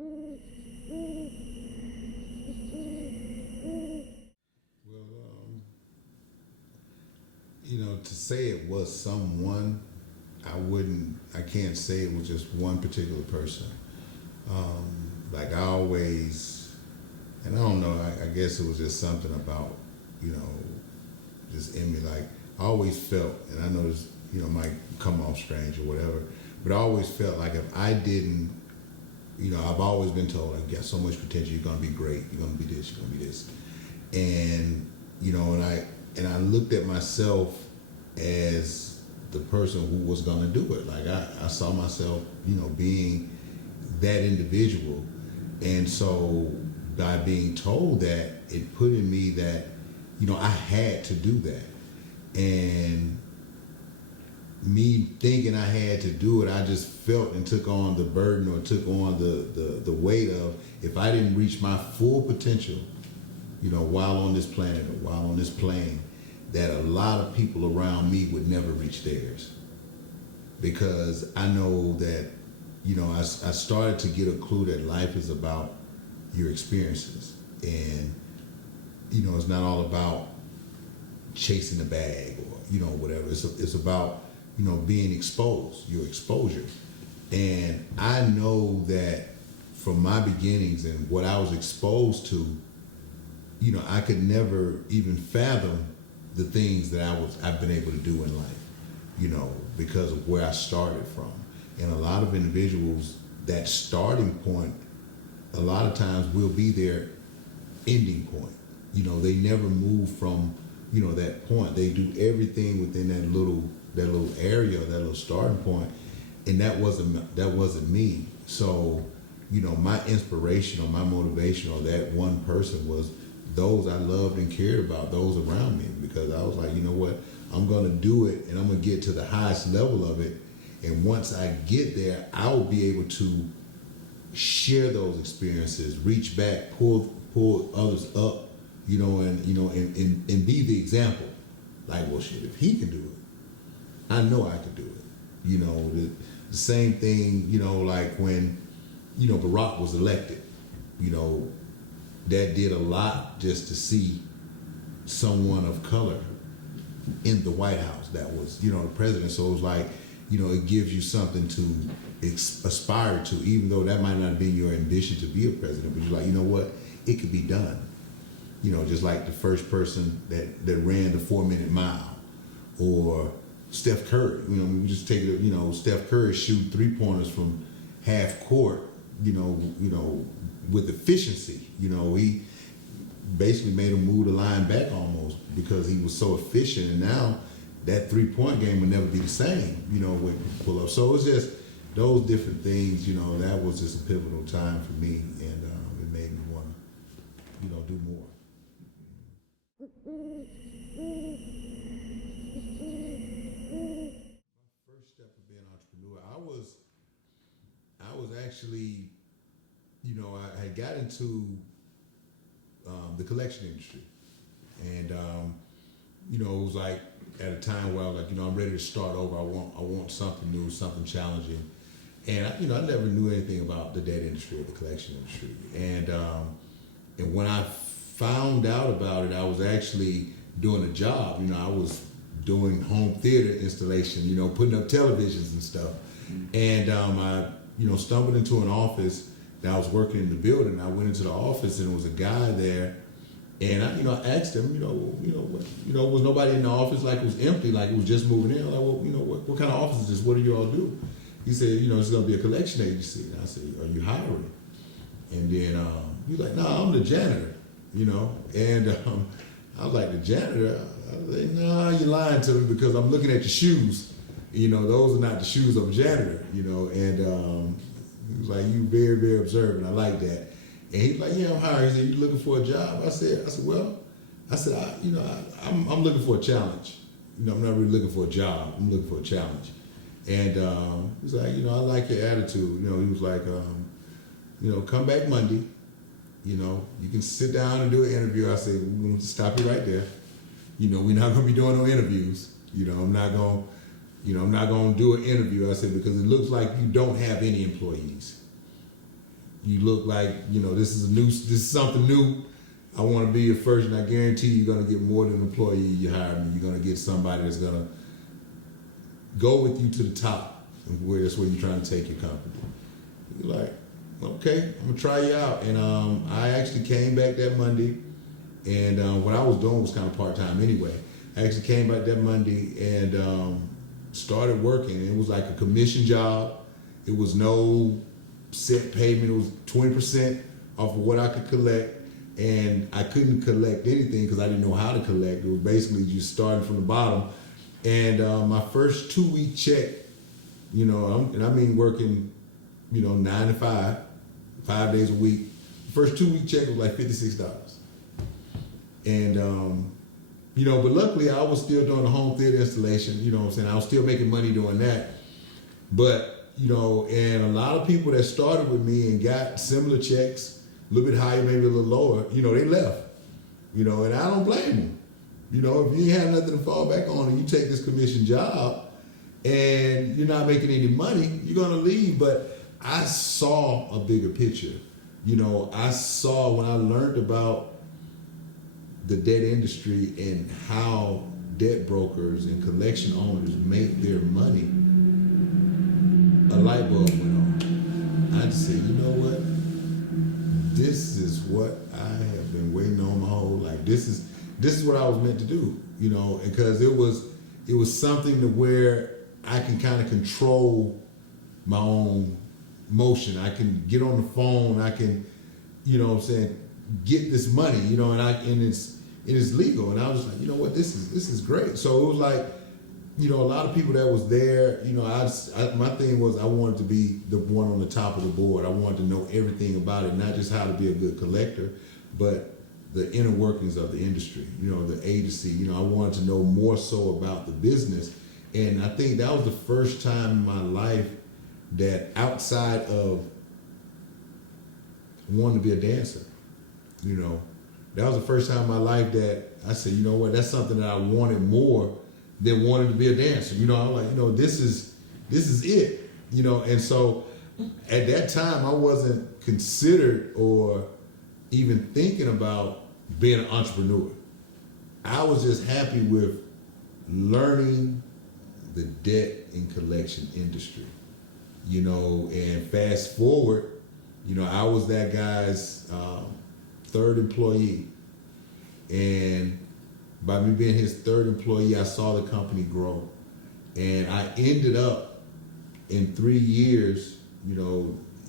Well, to say it was someone, I can't say it was just one particular person. Like I always, and I don't know, I guess it was just something about, you know, just in me. Like I always felt, and I know this, might come off strange or whatever, but I always felt like if I didn't, I've always been told, like, you got so much potential, you're gonna be great, you're gonna be this, you're gonna be this. And, and I looked at myself as the person who was gonna do it. Like I saw myself, being that individual. And so by being told that, it put in me that, I had to do that. And me thinking I had to do it, I just felt and took on the burden or took on the weight of, if I didn't reach my full potential, while on this planet or while on this plane, that a lot of people around me would never reach theirs. Because I know that, I started to get a clue that life is about your experiences. And, it's not all about chasing the bag or, whatever. It's about, being exposed, your exposure. And I know that from my beginnings and what I was exposed to, I could never even fathom the things that I've been able to do in life, because of where I started from. And a lot of individuals, that starting point, a lot of times will be their ending point. They never move from, that point. They do everything within that little area, that little starting point. And that wasn't me. So, my inspiration or my motivation or that one person was those I loved and cared about, those around me, because I was like, you know what, I'm going to do it and I'm going to get to the highest level of it. And once I get there, I'll be able to share those experiences, reach back, pull others up, and be the example. Like, well, shit, if he can do it, I know I can do it. The same thing, like when, Barack was elected, that did a lot just to see someone of color in the White House that was, the president. So it was like, it gives you something to aspire to, even though that might not be your ambition to be a president, but you're like, you know what, it could be done. Just like the first person that ran the 4-minute mile, or Steph Curry. We just take it, Steph Curry shoot 3-pointers from half court, with efficiency. He basically made him move the line back almost because he was so efficient. And now that 3-point game will never be the same, with pull up. So it's just those different things, that was just a pivotal time for me, and it made me want to, do more. First step of being an entrepreneur, I was actually, I had got into the collection industry, and it was like at a time where I was like, I'm ready to start over. I want something new, something challenging, and I never knew anything about the debt industry or the collection industry, and when I found out about it, I was actually doing a job. I was doing home theater installation, putting up televisions and stuff. And I, stumbled into an office that I was working in the building. I went into the office and there was a guy there, and I asked him, was nobody in the office? Like it was empty, like it was just moving in. Like, well, what kind of office is this? What do you all do? He said, it's going to be a collection agency. And I said, are you hiring? And then he was like, no, I'm the janitor. And I was like, the janitor? I was like, no, you're lying to me, because I'm looking at your shoes. Those are not the shoes of a janitor, and he was like, you very, very observant. I like that. And he's like, yeah, I'm hiring. He said, you looking for a job? I said, well, I'm looking for a challenge. I'm not really looking for a job. I'm looking for a challenge. And he's like, I like your attitude. He was like, come back Monday. You can sit down and do an interview. I said, we're going to stop you right there. We're not going to be doing no interviews. I'm not going to do an interview. I said, because it looks like you don't have any employees. you look like, this is something new. I want to be your first, and I guarantee you're going to get more than an employee you hire me. You're going to get somebody that's going to go with you to the top, and that's where you're trying to take your company. You're like, okay, I'm going to try you out. And I actually came back that Monday, and what I was doing was kind of part-time anyway. I actually came back that Monday and started working. It was like a commission job. It was no set payment. It was 20% off of what I could collect. And I couldn't collect anything because I didn't know how to collect. It was basically just starting from the bottom. And my first 2-week check, and I mean working, 9 to 5, 5 days a week. The first 2-week check was like $56. And, but luckily I was still doing a home theater installation, I was still making money doing that. But, and a lot of people that started with me and got similar checks, a little bit higher, maybe a little lower, they left, and I don't blame them. If you ain't have nothing to fall back on and you take this commission job and you're not making any money, you're going to leave. But I saw a bigger picture. I saw when I learned about the debt industry and how debt brokers and collection owners make their money, a light bulb went on. I just said, you know what? This is what I have been waiting on my whole life. This is what I was meant to do, because it was something to where I can kind of control my own motion. I can get on the phone. I can, get this money, and it's legal. And I was like, you know what, this is great. So it was like, a lot of people that was there, my thing was I wanted to be the one on the top of the board. I wanted to know everything about it, not just how to be a good collector, but the inner workings of the industry, the agency. I wanted to know more so about the business. And I think that was the first time in my life that outside of wanting to be a dancer, that was the first time in my life that I said, you know what, that's something that I wanted more than wanting to be a dancer. I'm like, this is it, and so at that time I wasn't considered or even thinking about being an entrepreneur. I was just happy with learning the debt and collection industry, and fast forward, I was that guy's third employee, and by me being his third employee, I saw the company grow. And I ended up in 3 years,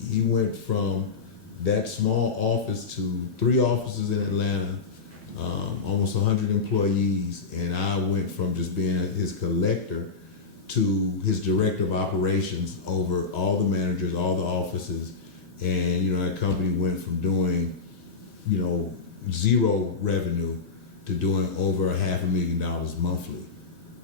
he went from that small office to 3 offices in Atlanta, almost 100 employees. And I went from just being his collector to his director of operations over all the managers, all the offices. And, that company went from doing, 0 revenue to doing over $500,000 monthly,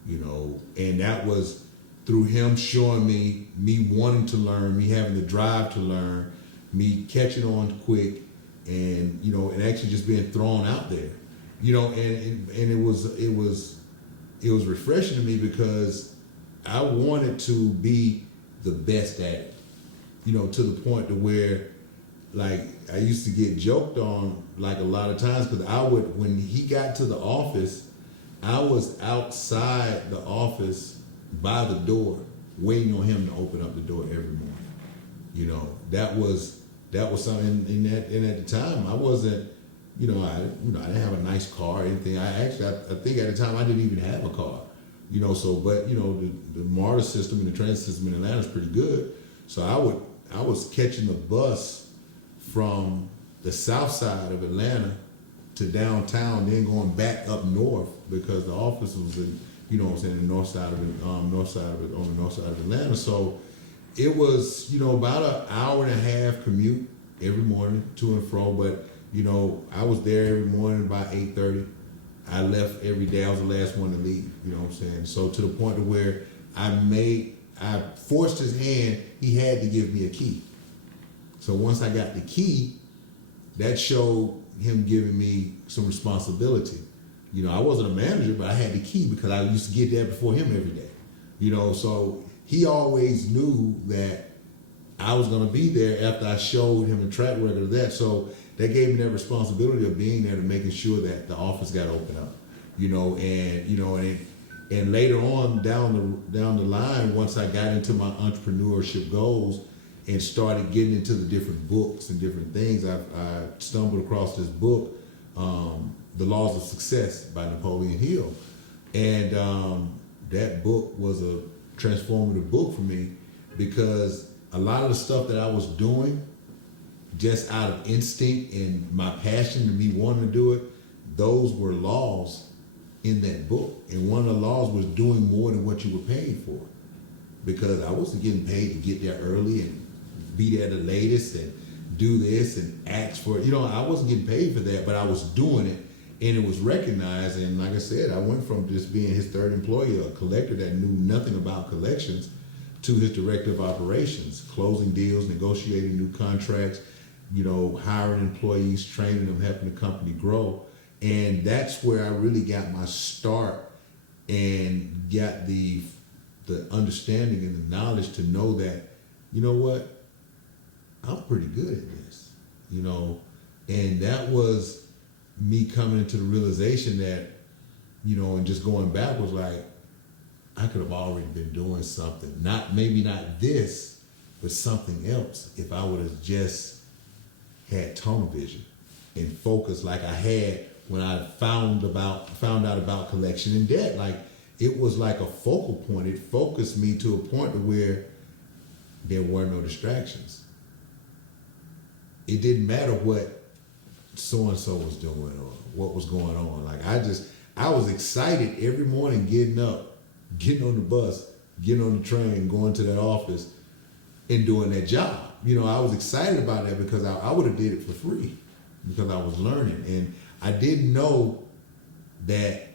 and that was through him showing me wanting to learn, me having the drive to learn, me catching on quick, and and actually just being thrown out there, and it was refreshing to me because I wanted to be the best at it, to the point to where, like, I used to get joked on like a lot of times because when he got to the office, I was outside the office by the door waiting on him to open up the door every morning. That was something. And at the time I wasn't, I didn't have a nice car or anything. I think at the time I didn't even have a car. But the MARTA system and the transit system in Atlanta is pretty good. So I was catching the bus from the south side of Atlanta to downtown, then going back up north because the office was in, the north side of it, on the north side of Atlanta. So it was, about an hour and a half commute every morning to and from. But, I was there every morning by 8:30. I left every day. I was the last one to leave, So to the point to where I forced his hand. He had to give me a key. So once I got the key, that showed him giving me some responsibility. I wasn't a manager, but I had the key because I used to get there before him every day. So he always knew that I was going to be there after I showed him a track record of that. So that gave me that responsibility of being there to making sure that the office got opened up, and later on down the line, once I got into my entrepreneurship goals and started getting into the different books and different things, I stumbled across this book, The Laws of Success by Napoleon Hill. And that book was a transformative book for me because a lot of the stuff that I was doing just out of instinct and my passion and me wanting to do it, those were laws in that book. And one of the laws was doing more than what you were paid for, because I wasn't getting paid to get there early and be there the latest and do this and ask for it. I wasn't getting paid for that, but I was doing it and it was recognized. And like I said, I went from just being his third employee, a collector that knew nothing about collections, to his director of operations, closing deals, negotiating new contracts, hiring employees, training them, helping the company grow. And that's where I really got my start and got the understanding and the knowledge to know that, I'm pretty good at this, and that was me coming into the realization that, and just going backwards, like, I could have already been doing something, maybe not this, but something else, if I would have just had tunnel vision and focus like I had when I found out about collection and debt. Like, it was like a focal point. It focused me to a point to where there were no distractions. It didn't matter what so-and-so was doing or what was going on. Like, I was excited every morning getting up, getting on the bus, getting on the train, going to that office and doing that job. I was excited about that because I would have did it for free because I was learning. And I didn't know that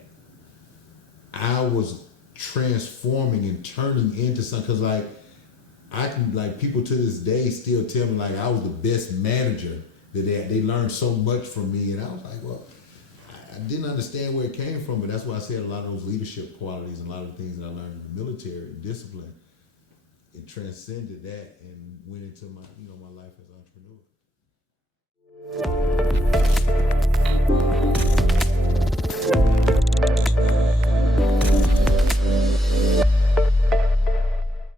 I was transforming and turning into something. Because people to this day still tell me like I was the best manager, that they learned so much from me. And I was like, well, I didn't understand where it came from, but that's why I said a lot of those leadership qualities and a lot of the things that I learned in the military, discipline, it transcended that and went into my life as an entrepreneur.